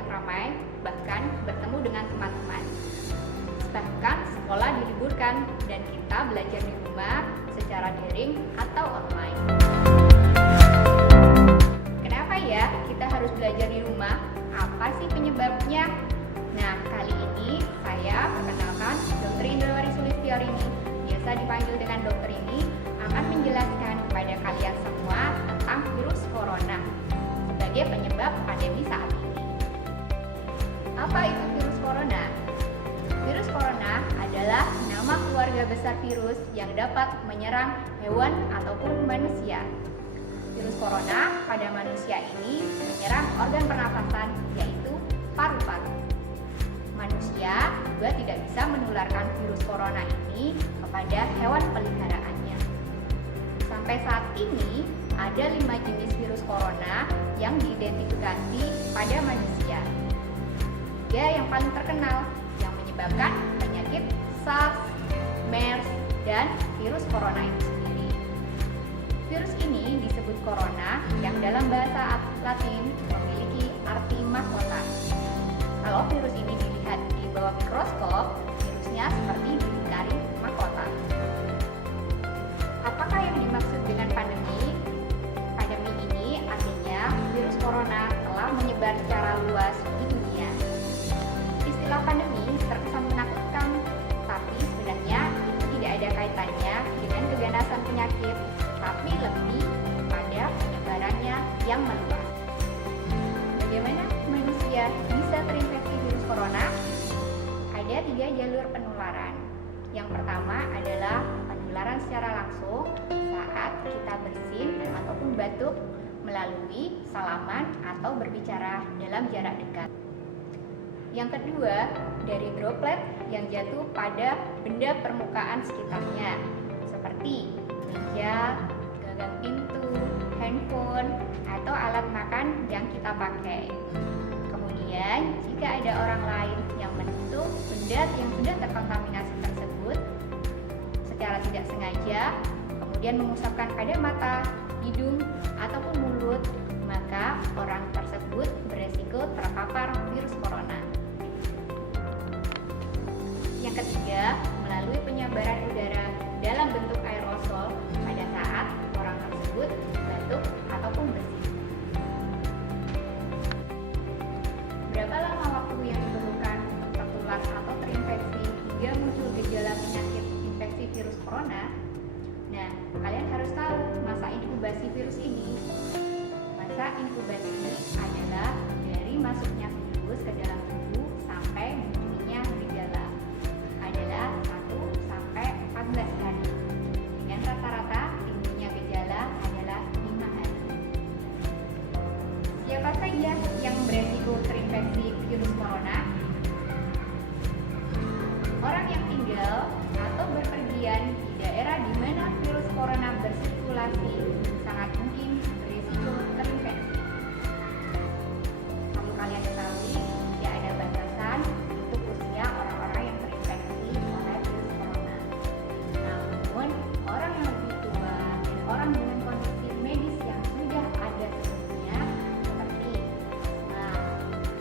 yang ramai, bahkan bertemu dengan teman-teman. Bahkan sekolah diliburkan dan kita belajar di rumah secara daring atau online. Kenapa ya kita harus belajar di rumah? Apa sih penyebabnya? Nah, kali ini saya perkenalkan Dr. Indrawari Sulistyarini, biasa dipanggil dengan dokter ini, akan menjelaskan kepada kalian semua tentang virus corona sebagai penyebab pandemi saat ini. Apa itu virus corona? Virus corona adalah nama keluarga besar virus yang dapat menyerang hewan ataupun manusia. Virus corona pada manusia ini menyerang organ pernapasan, yaitu paru-paru. Manusia juga tidak bisa menularkan virus corona ini kepada hewan peliharaannya. Sampai saat ini, ada 5 jenis virus corona yang diidentifikasi pada manusia. 3 yang paling terkenal yang menyebabkan penyakit SARS, MERS, dan virus corona itu sendiri. Virus ini disebut corona yang dalam bahasa Latin memiliki arti mahkota. Kalau virus ini dilihat di bawah mikroskop, virusnya seperti dilingkari mahkota. Apakah yang dimaksud dengan pandemi? Pandemi ini artinya virus corona telah menyebar secara luas di dunia. Istilah pandemi terkesan menakutkan, tapi sebenarnya itu tidak ada kaitannya dengan keganasan penyakit, tapi lebih pada penyebarannya yang meluas. Bagaimana manusia bisa terinfeksi virus corona? Ada 3 jalur penularan. Yang pertama adalah penularan secara langsung saat kita bersin ataupun batuk melalui salaman atau berbicara dalam jarak dekat. Yang kedua, dari droplet yang jatuh pada benda permukaan sekitarnya, seperti meja, gagang pintu, handphone, atau alat makan yang kita pakai. Kemudian, jika ada orang lain yang menyentuh benda yang sudah terkontaminasi tersebut secara tidak sengaja, kemudian mengusapkan pada mata, hidung, ataupun mulut, maka orang tersebut beresiko terpapar virus corona. Yang ketiga, melalui penyebaran udara dalam bentuk aerosol pada saat orang tersebut batuk ataupun bersin. Berapa lama waktu yang diperlukan untuk tertular atau terinfeksi hingga muncul gejala penyakit infeksi virus corona? Nah, kalian harus tahu masa inkubasi virus ini. Masa inkubasi adalah dari masuknya virus ke dalam tubuh sampai munculnya gejala adalah 1 sampai 14 hari. Dengan rata-rata timbulnya gejala adalah 5 hari. Siapa saja yang beresiko terinfeksi virus corona? Orang yang tinggal atau berpergian di daerah di mana virus corona bersirkulasi sangat mungkin berisiko terinfeksi. Perlu kalian ketahui, tidak ada batasan untuk usia orang-orang yang terinfeksi oleh virus corona. Namun, orang yang lebih tua dan orang dengan kondisi medis yang sudah ada sebelumnya, seperti asma,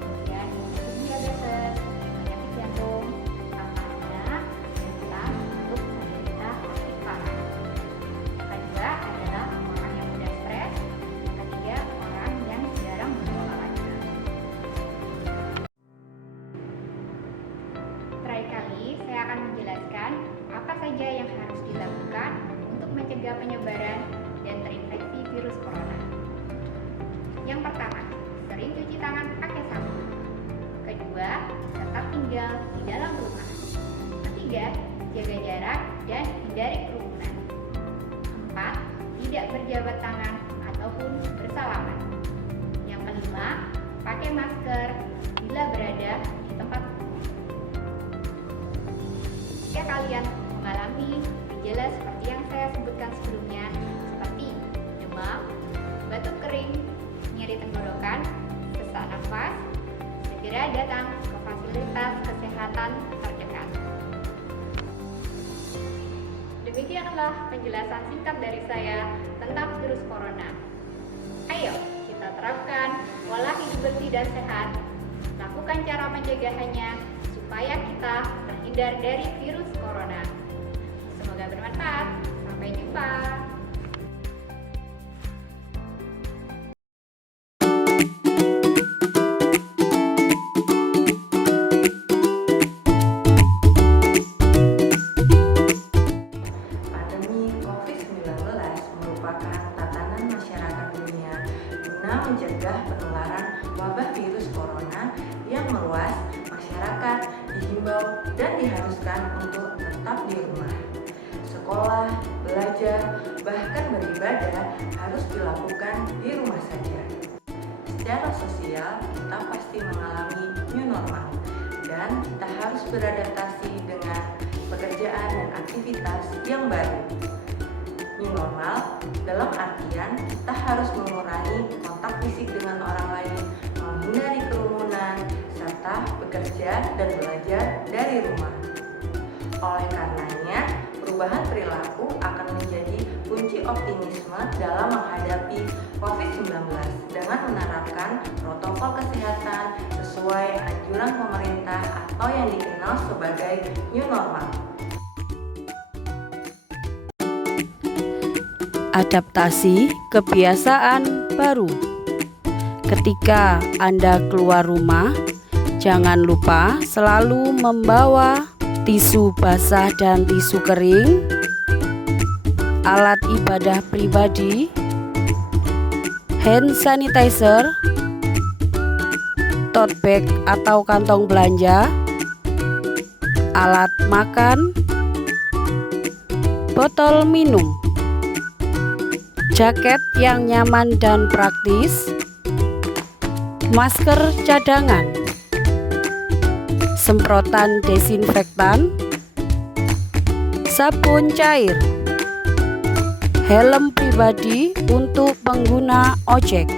kemudian diabetes, penyakit jantung, tampaknya rentan untuk menderita sakit parah. Yang kedua adalah orang yang mudah stres. Yang ketiga, orang yang jarang berolahraga. Terakhir kali, saya akan menjelaskan apa saja yang harus dilakukan untuk mencegah penyebaran dan terinfeksi virus corona. Yang pertama, sering cuci tangan pakai sabun. Kedua, tetap tinggal di dalam rumah. Ketiga, jaga jarak dan hindari kerumunan. 4, tidak berjabat tangan ataupun bersalaman. Yang kelima, pakai masker bila berada di tempat umum. Jika kalian mengalami gejala seperti yang saya sebutkan sebelumnya, seperti demam, batuk kering, nyeri tenggorokan, sesak nafas, segera datang ke fasilitas kesehatan terdekat. Demikianlah penjelasan singkat dari saya tentang virus corona. Ayo kita terapkan pola hidup bersih dan sehat lakukan cara pencegahannya supaya kita terhindar dari virus corona. Semoga bermanfaat. Sampai jumpa. Pandemi COVID-19 merupakan tatanan masyarakat dunia guna mencegah penularan wabah virus corona yang meluas. Masyarakat dihimbau dan diharuskan untuk tetap di rumah. Sekolah, belajar, bahkan beribadah harus dilakukan di rumah saja. Secara sosial, kita pasti mengalami new normal dan kita harus beradaptasi dengan pekerjaan dan aktivitas yang baru. New normal dalam artian kita harus mengurangi kontak fisik dengan orang lain, menghindari kerumunan, serta bekerja dan belajar dari rumah. Oleh karenanya, perubahan perilaku akan menjadi kunci optimisme dalam menghadapi COVID-19 dengan menerapkan protokol kesehatan sesuai anjuran pemerintah atau yang dikenal sebagai new normal. Adaptasi kebiasaan baru. Ketika Anda keluar rumah, jangan lupa selalu membawa tisu basah dan tisu kering, alat ibadah pribadi, hand sanitizer, tote bag atau kantong belanja, alat makan, botol minum, jaket yang nyaman dan praktis, masker cadangan, semprotan desinfektan, sabun cair, helm pribadi untuk pengguna ojek.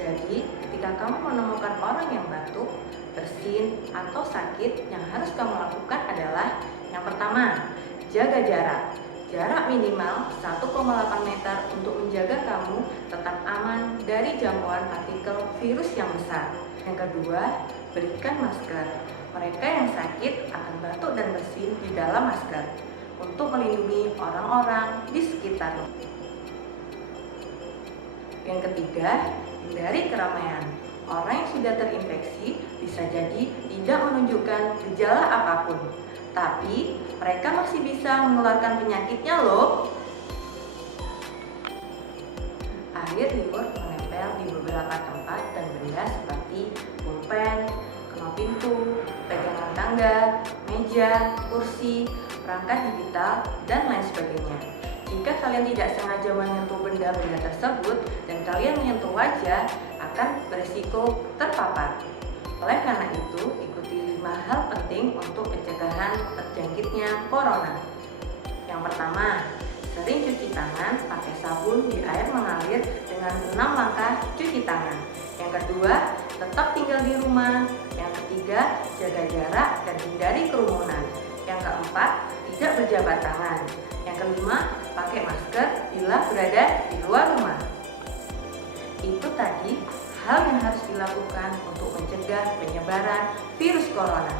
Jadi, ketika kamu menemukan orang yang batuk, bersin, atau sakit, yang harus kamu lakukan adalah yang pertama, jaga jarak. Jarak minimal 1,8 meter untuk menjaga kamu tetap aman dari jangkauan partikel virus yang besar. Yang kedua, berikan masker. Mereka yang sakit akan batuk dan bersin di dalam masker untuk melindungi orang-orang di sekitarnya. Yang ketiga, hindari keramaian. Orang yang sudah terinfeksi bisa jadi tidak menunjukkan gejala apapun, tapi mereka masih bisa menularkan penyakitnya loh. Air liur menempel di beberapa tempat dan benda seperti pulpen, kenal pintu, pegangan tangga, meja, kursi, perangkat digital, dan lain sebagainya. Jika kalian tidak sengaja menyentuh benda-benda tersebut dan kalian menyentuh wajah, akan berisiko terpapar. Oleh karena itu, ikuti 5 hal penting untuk pencegahan terjangkitnya corona. Yang pertama, sering cuci tangan pakai sabun di air mengalir dengan 6 langkah cuci tangan. Yang kedua, tetap tinggal di rumah. Yang ketiga, jaga jarak dan hindari kerumunan. keempat, tidak berjabat tangan. Yang kelima, pakai masker bila berada di luar rumah. Itu tadi hal yang harus dilakukan untuk mencegah penyebaran virus corona.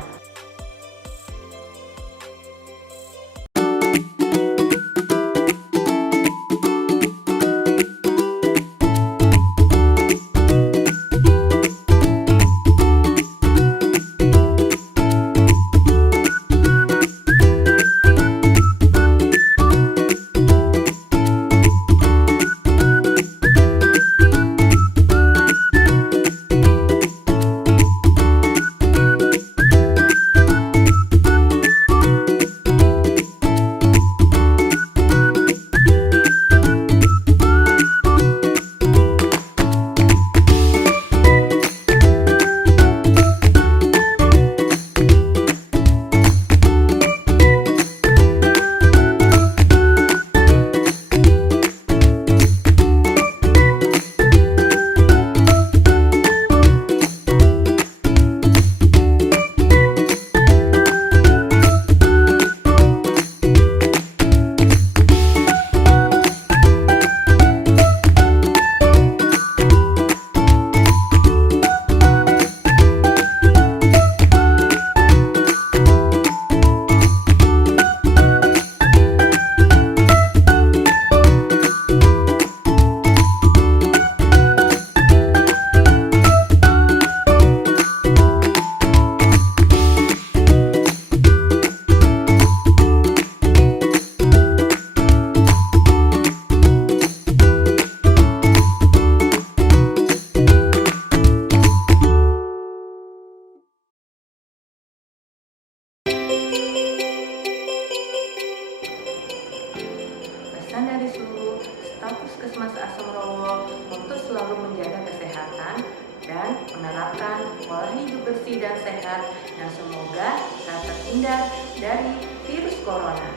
Pesan dari seluruh staf Puskesmas Asomrowo untuk selalu menjaga kesehatan dan menerapkan pola hidup bersih dan sehat yang semoga bisa terhindar dari virus corona.